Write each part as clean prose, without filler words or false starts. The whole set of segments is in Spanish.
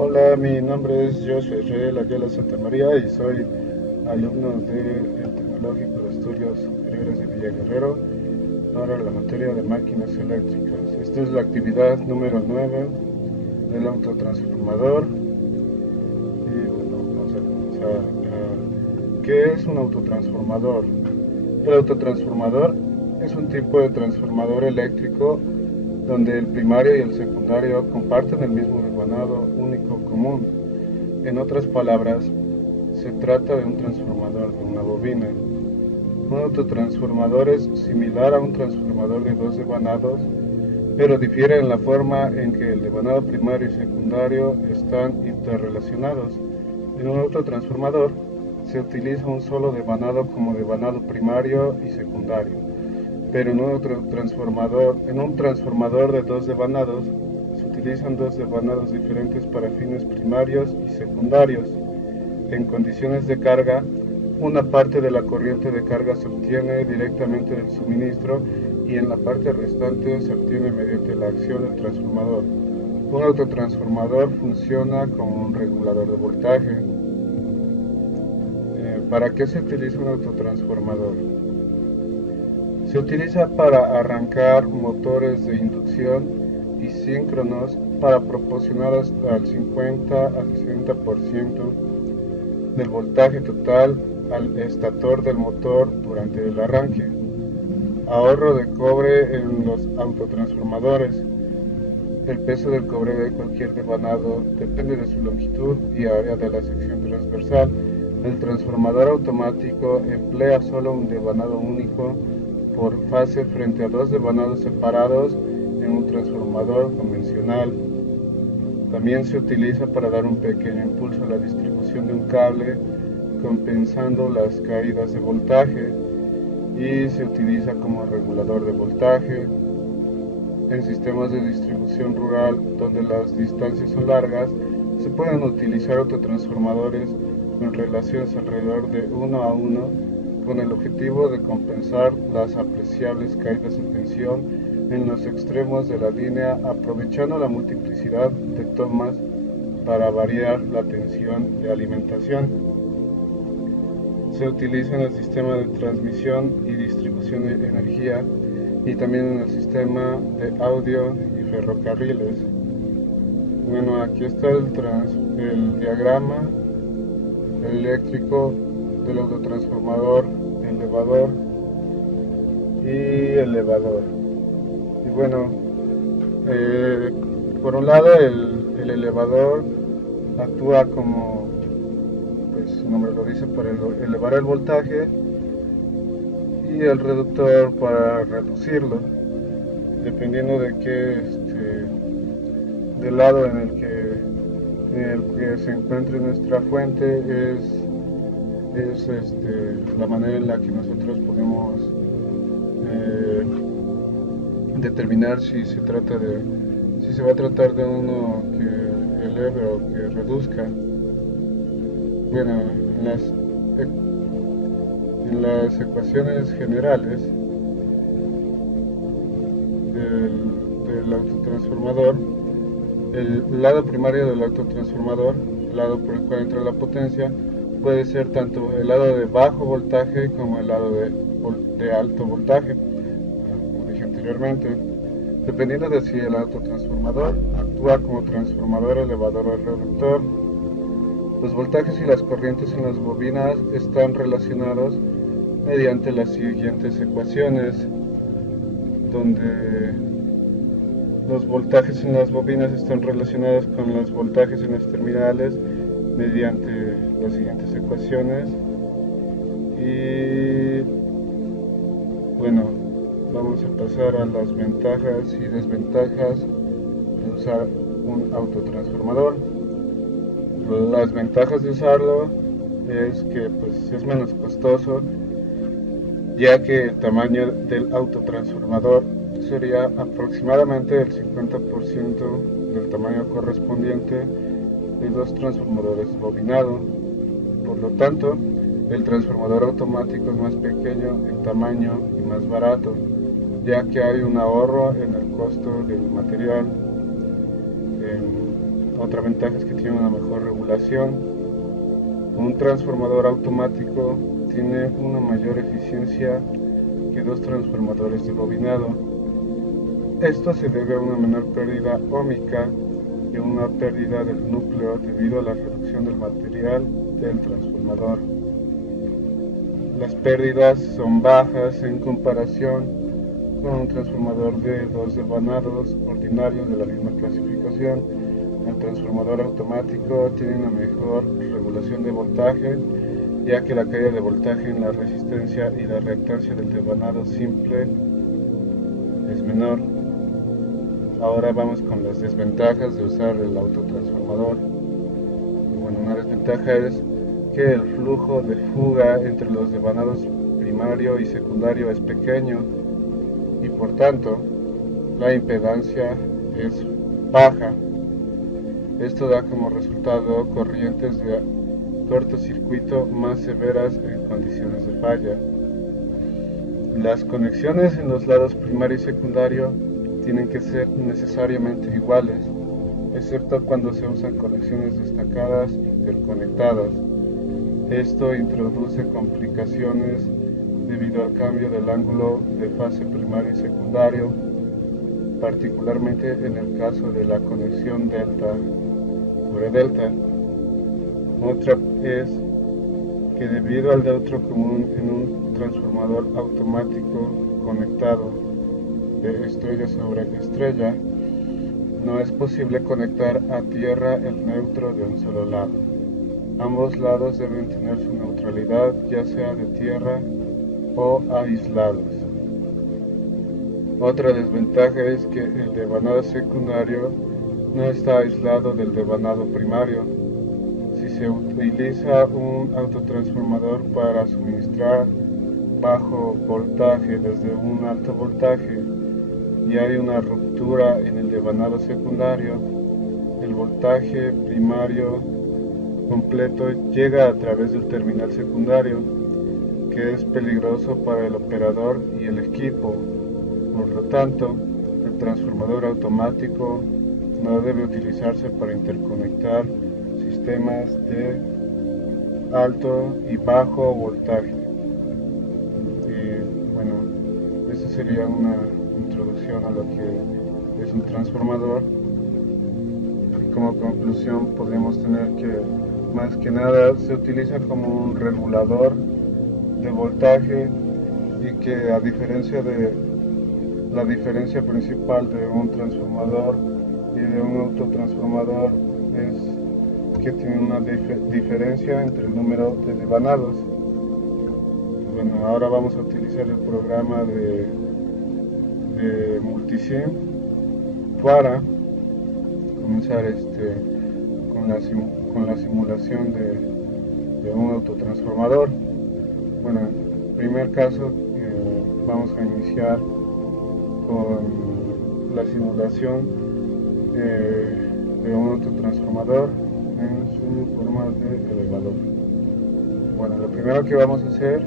Hola, mi nombre es Joshua Israel Ayala Santamaría y soy alumno del Tecnológico de Estudios Superiores de Villa Guerrero, para la materia de máquinas eléctricas. Esta es la actividad número 9 del autotransformador. Y bueno, vamos a comenzar. ¿Qué es un autotransformador? El autotransformador es un tipo de transformador eléctrico donde el primario y el secundario comparten el mismo devanado único común. En otras palabras, se trata de un transformador de una bobina. Un autotransformador es similar a un transformador de dos devanados, pero difiere en la forma en que el devanado primario y secundario están interrelacionados. En un autotransformador se utiliza un solo devanado como devanado primario y secundario, pero en un transformador de dos devanados se utilizan dos devanados diferentes para fines primarios y secundarios. En condiciones de carga, una parte de la corriente de carga se obtiene directamente del suministro y en la parte restante se obtiene mediante la acción del transformador. Un autotransformador funciona como un regulador de voltaje. ¿Para qué se utiliza un autotransformador? Se utiliza para arrancar motores de inducción y síncronos para proporcionar hasta el 50 al 60% del voltaje total al estator del motor durante el arranque. Ahorro de cobre en los autotransformadores. El peso del cobre de cualquier devanado depende de su longitud y área de la sección transversal. El transformador automático emplea solo un devanado único por fase frente a dos devanados separados en un transformador convencional. También se utiliza para dar un pequeño impulso a la distribución de un cable, compensando las caídas de voltaje, y se utiliza como regulador de voltaje. En sistemas de distribución rural donde las distancias son largas, se pueden utilizar autotransformadores con relaciones alrededor de 1 a 1 con el objetivo de compensar las apreciables caídas de tensión en los extremos de la línea, aprovechando la multiplicidad de tomas para variar la tensión de alimentación. Se utiliza en el sistema de transmisión y distribución de energía y también en el sistema de audio y ferrocarriles. Bueno, aquí está el diagrama eléctrico del autotransformador, elevador y elevador. Y bueno, por un lado el elevador actúa como, pues su nombre lo dice, para elevar el voltaje, y el reductor para reducirlo, dependiendo de del lado en el que se encuentre nuestra fuente, es la manera en la que nosotros podemos determinar si se va a tratar de uno que eleve o que reduzca. Bueno, en las ecuaciones generales del autotransformador, el lado primario del autotransformador, el lado por el cual entra la potencia, puede ser tanto el lado de bajo voltaje como el lado de alto voltaje, como dije anteriormente, dependiendo de si el autotransformador actúa como transformador, elevador o reductor. Los voltajes y las corrientes en las bobinas están relacionados mediante las siguientes ecuaciones, donde los voltajes en las bobinas están relacionados con los voltajes en las terminales mediante las siguientes ecuaciones. Y bueno, vamos a pasar a las ventajas y desventajas de usar un autotransformador. Las ventajas de usarlo es que pues es menos costoso, ya que el tamaño del autotransformador sería aproximadamente el 50% del tamaño correspondiente de dos transformadores bobinados. Por lo tanto, el transformador automático es más pequeño en tamaño y más barato, ya que hay un ahorro en el costo del material. Otra ventaja es que tiene una mejor regulación. Un transformador automático tiene una mayor eficiencia que dos transformadores de bobinado. Esto se debe a una menor pérdida óhmica y una pérdida del núcleo debido a la reducción del material del transformador. Las pérdidas son bajas en comparación con un transformador de dos devanados ordinarios de la misma clasificación. El transformador automático tiene una mejor regulación de voltaje, ya que la caída de voltaje en la resistencia y la reactancia del devanado simple es menor. Ahora vamos con las desventajas de usar el autotransformador. Bueno, una desventaja es que el flujo de fuga entre los devanados primario y secundario es pequeño y por tanto la impedancia es baja. Esto da como resultado corrientes de cortocircuito más severas en condiciones de falla. Las conexiones en los lados primario y secundario tienen que ser necesariamente iguales, excepto cuando se usan conexiones destacadas interconectadas. Esto introduce complicaciones debido al cambio del ángulo de fase primario y secundario, particularmente en el caso de la conexión delta sobre delta. Otra es que debido al neutro común en un transformador automático conectado de estrella sobre estrella, no es posible conectar a tierra el neutro de un solo lado. Ambos lados deben tener su neutralidad, ya sea de tierra o aislados. Otra desventaja es que el devanado secundario no está aislado del devanado primario. Si se utiliza un autotransformador para suministrar bajo voltaje desde un alto voltaje y hay una ruptura en el devanado secundario, el voltaje primario completo llega a través del terminal secundario, que es peligroso para el operador y el equipo. Por lo tanto, el transformador automático no debe utilizarse para interconectar sistemas de alto y bajo voltaje. Y bueno, esta sería una introducción a lo que es un transformador. Y como conclusión podemos tener que más que nada se utiliza como un regulador de voltaje y que a diferencia de la diferencia principal de un transformador y de un autotransformador es que tiene una diferencia entre el número de devanados. Bueno, ahora vamos a utilizar el programa de Multisim para comenzar con la simulación de un autotransformador. Bueno, en primer caso vamos a iniciar con la simulación de un autotransformador en su forma de elevador. Bueno, lo primero que vamos a hacer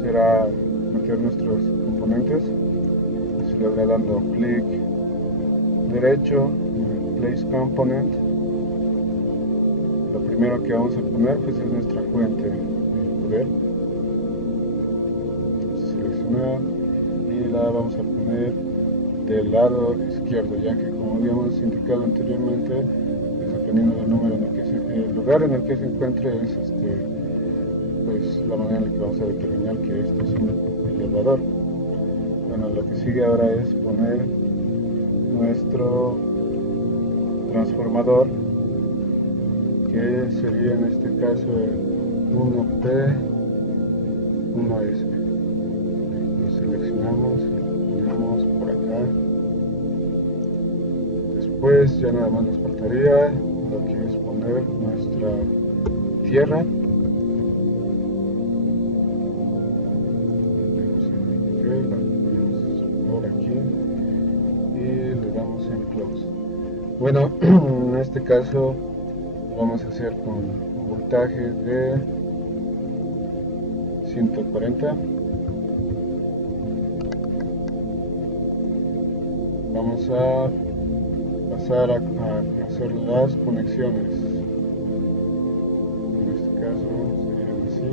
será meter nuestros componentes. Se le va dando clic derecho en Place Component. Lo primero que vamos a poner pues es nuestra fuente de poder. Seleccionar y la vamos a poner del lado izquierdo, ya que como habíamos indicado anteriormente, pues dependiendo del número en el lugar en el que se encuentre es pues la manera en la que vamos a determinar que este es un elevador. Bueno, lo que sigue ahora es poner nuestro transformador, que sería en este caso el 1P 1S. Lo seleccionamos, lo ponemos por acá. Después ya nada más nos faltaría lo que es poner nuestra tierra. La ponemos por aquí y le damos en close. Bueno, en este caso vamos a hacer con un voltaje de 140. Vamos a pasar a hacer las conexiones. En este caso serían así.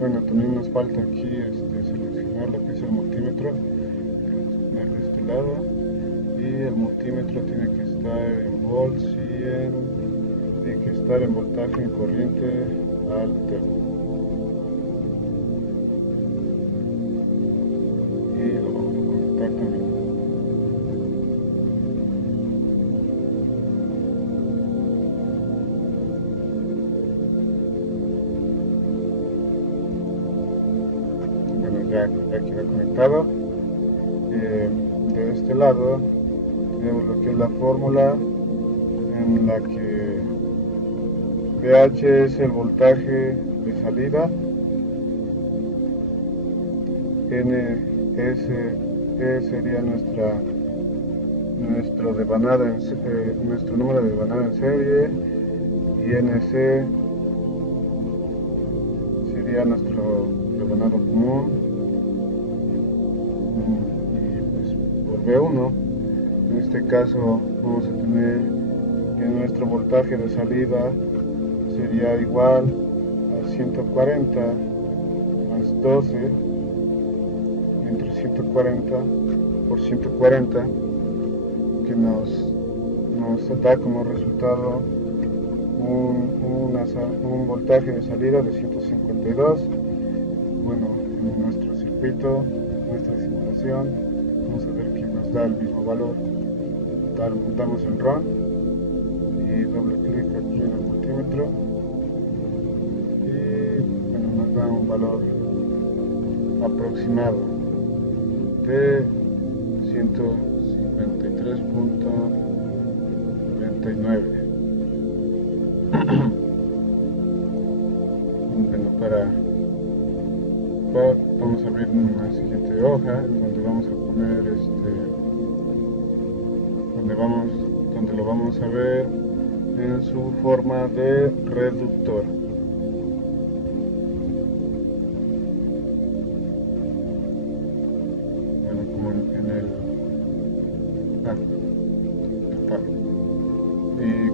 Bueno, también nos falta aquí seleccionar lo que es el multímetro. Vamos a poner de este lado, y el multímetro tiene que estar en volts y tiene que estar en voltaje en corriente alterna. Y lo vamos a conectar también. Ya queda conectado. De este lado tenemos lo que es la fórmula, en la que VH es el voltaje de salida, NS sería nuestro número de devanada en serie, y NC sería nuestro devanado común. Y pues por V1, en este caso vamos a tener que nuestro voltaje de salida sería igual a 140 más 12, entre 140 por 140, que nos da como resultado un voltaje de salida de 152. Bueno, en nuestro circuito, nuestra simulación, vamos a ver que nos da el mismo valor. Damos en Run y doble clic aquí en el multímetro, y bueno, nos da un valor aproximado de 153.99. Bueno, vamos a abrir una siguiente hoja donde vamos a poner donde lo vamos a ver en su forma de reductor. Bueno,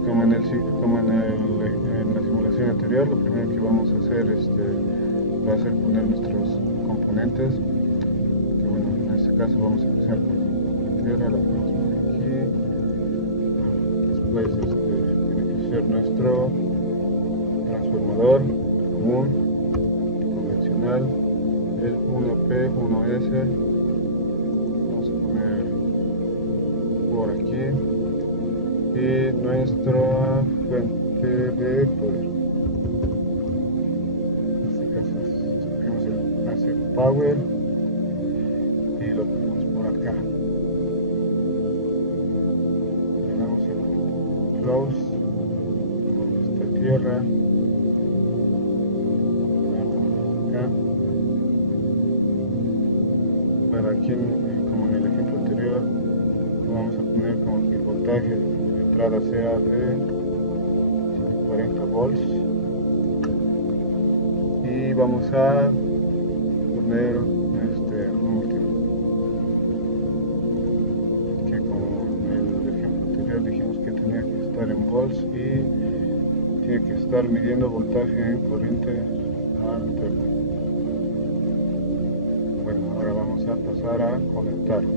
como en la simulación anterior, lo primero que vamos a hacer va a ser poner nuestros componentes, que bueno, en este caso vamos a empezar con la tierra, la ponemos por aquí. Después tiene que ser nuestro transformador común, convencional, el 1P, 1S. Vamos a poner por aquí, y nuestra fuente de poder. Power, y lo ponemos por acá. Le damos en close con esta tierra, acá. Para aquí, como en el ejemplo anterior, lo vamos a poner como que el voltaje de entrada sea de 140 volts, y vamos a poner un multímetro, que como en el ejemplo anterior dijimos que tenía que estar en volts y tiene que estar midiendo voltaje en corriente alterna. Bueno, ahora vamos a pasar a conectarlos.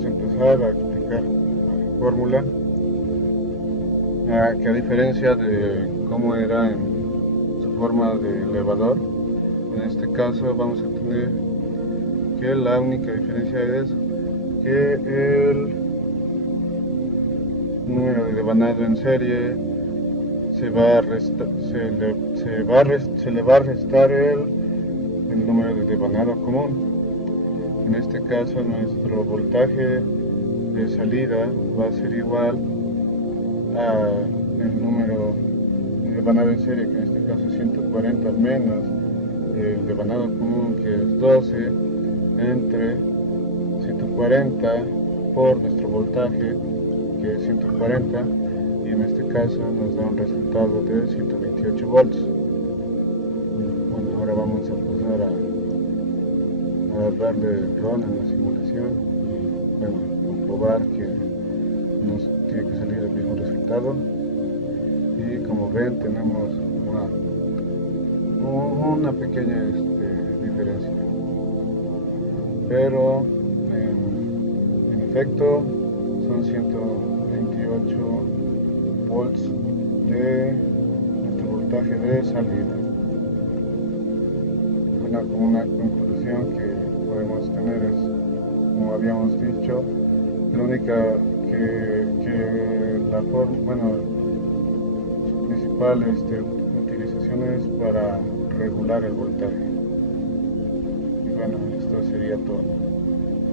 vamos a empezar a explicar la fórmula, que a diferencia de cómo era en su forma de elevador, en este caso vamos a tener que la única diferencia es que el número de devanado en serie se le va a restar el número de devanado común. En este caso nuestro voltaje de salida va a ser igual a el número de devanado en serie, que en este caso es 140 menos el devanado común, que es 12, entre 140 por nuestro voltaje, que es 140, y en este caso nos da un resultado de 128 volts. Bueno, ahora vamos a pasar a darle run en la simulación y bueno, comprobar que nos tiene que salir el mismo resultado. Y como ven, tenemos una pequeña diferencia, pero en efecto son 128 volts de nuestro voltaje de salida. Bueno, como una conclusión que podemos tener es, como habíamos dicho, la única la forma, bueno, principal utilización es para regular el voltaje. Y bueno, esto sería todo.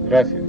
Gracias.